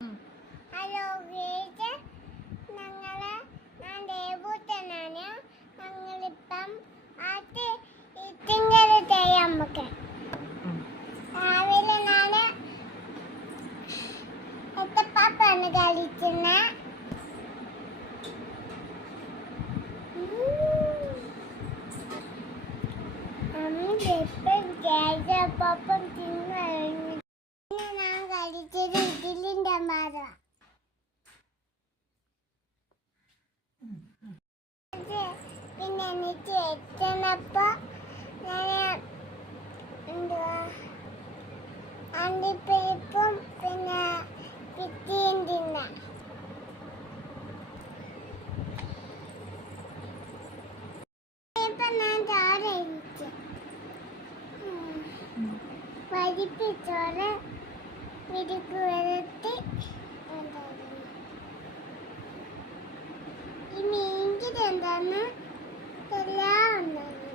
Hello gate, ഞാൻ ദേവൂട്ടനാണ്. ഞങ്ങളിപ്പം അത് ഇത്തിങ്കൽ ചെയ്യാം. നമുക്ക് രാവിലെ ഞാൻ എത്തപ്പാപ്പാണ് കളിക്കുന്നത്. പാപ്പം തിന്നു ഞാൻ കളിച്ചത് ഇഡലിന്റെ മാറ. പിന്നെ എനിക്ക് എത്തണപ്പോ ഞാൻ എന്തുവാ അണ്ടിപ്പരിപ്പും പിന്നെ പിറ്റിയും തിന്ന. ഇപ്പൊ ഞാൻ ചോറ് കഴിച്ചു. പരിപ്പിച്ചോറ് വിരുക്ക് വരട്ടി ഈ മീൻകിരി എന്താന്ന് എല്ലാം ഉണ്ടായിരുന്നു.